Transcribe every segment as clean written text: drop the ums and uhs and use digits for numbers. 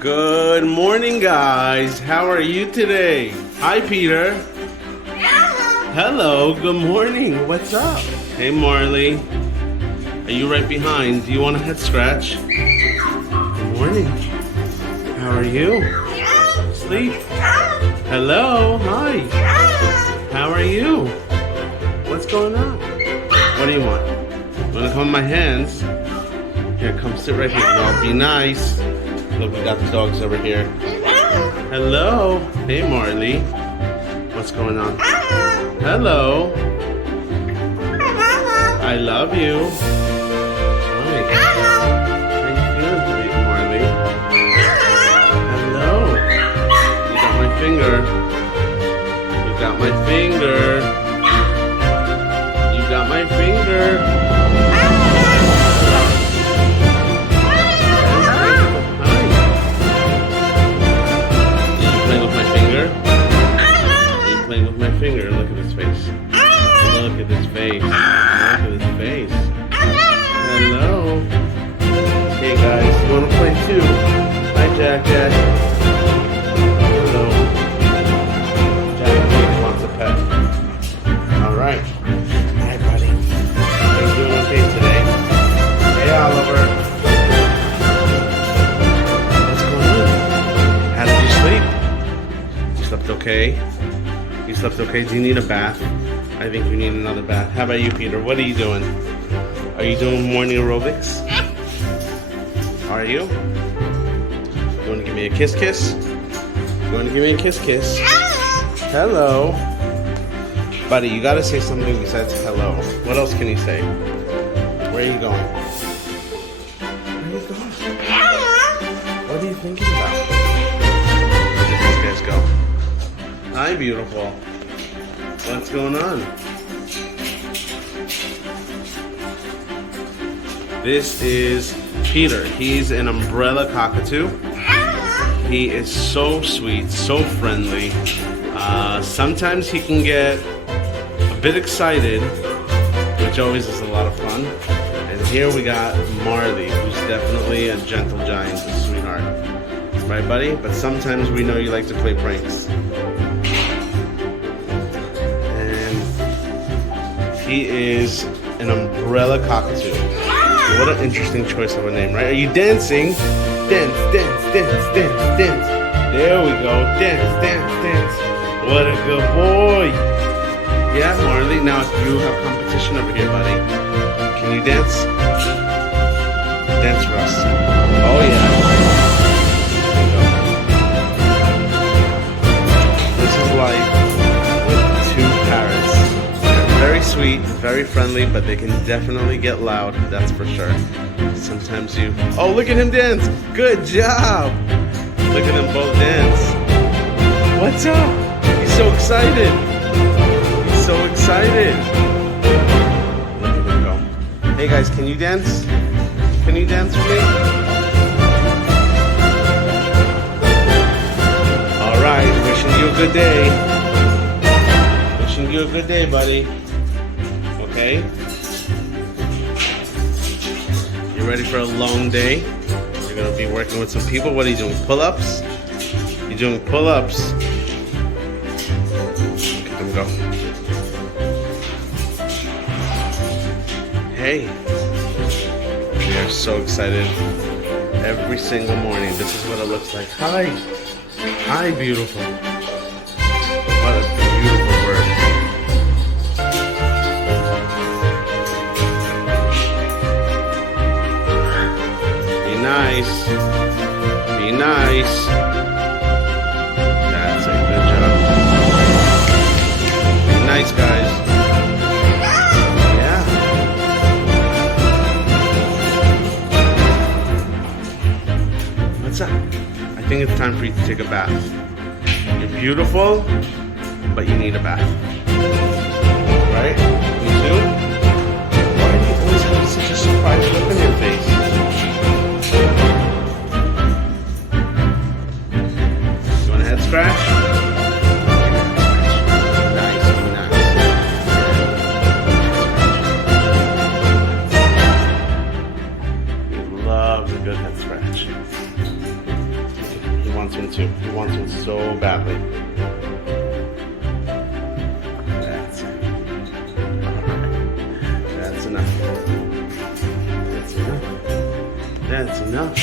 Good morning, guys. How are you today? Hi, Peter. Hello. Good morning. What's up? Hey, Marley. Are you right behind? Do you want a head scratch? Good morning. How are you? Sleep. Hello. Hi. How are you? What's going on? What do you want? You want to come in my hands? Here, come sit right here. Well, be nice. Look, we got the dogs over here. Hello. Hey, Marley. What's going on? Hello. I love you. Hi. How you feeling today, Marley? Hello. You got my finger. You got my finger. You got my finger. Finger. Look at his face. Look at his face. Look at his face. Hello. Hey guys, you want to play too? Hi, Jack. Hello. Jack wants a pet. All right. Hi, buddy. How you doing okay today? Hey, Oliver. What's going on? How did you sleep? You slept okay? You slept okay? Do you need a bath? I think you need another bath. How about you, Peter? What are you doing? Are you doing morning aerobics? Are you? You want to give me a kiss? You want to give me a kiss? Hello. Buddy, you got to say something besides hello. What else can you say? Where are you going? Where are you going? What are you thinking about? Where did these guys go? Hi, beautiful. What's going on? This is Peter. He's an umbrella cockatoo. He is so sweet, so friendly. Sometimes he can get a bit excited, which always is a lot of fun. And here we got Marley, who's definitely a gentle giant, a sweetheart. Right, buddy? But sometimes we know you like to play pranks. He is an umbrella cockatoo. What an interesting choice of a name, right? Are you dancing? Dance. There we go. Dance. What a good boy. Yeah, Marley. Now you have competition over here, buddy. Can you dance? Dance for us. Oh, yeah. This is life with two parrots. Very sweet, very friendly, but they can definitely get loud, that's for sure. Sometimes you... Oh, look at him dance! Good job! Look at them both dance. What's up? He's so excited. He's so excited. Look at him go. Hey guys, can you dance? Can you dance for me? Alright, wishing you a good day. Wishing you a good day, buddy. Okay? You ready for a long day? You're gonna be working with some people. What are you doing? Pull-ups? You're doing pull-ups. Look at them go. Hey. We are so excited. Every single morning, this is what it looks like. Hi. Hi, beautiful. What a beautiful bird. Be nice. That's a good job. Be nice, guys. Yeah. What's up? I think it's time for you to take a bath. You're beautiful, but you need a bath. Right? You too? Why do you always have such a surprised look on your face? Head scratch. Nice. He loves a good head scratch. wants one too. He wants one so badly. That's it. That's enough. That's enough. That's enough.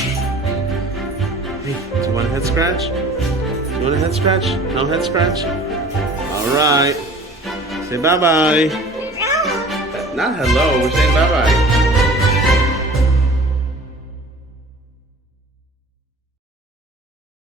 Hey, do you want a head scratch? Do you want a head scratch? No head scratch? All right. Say bye-bye. Not hello. We're saying bye-bye.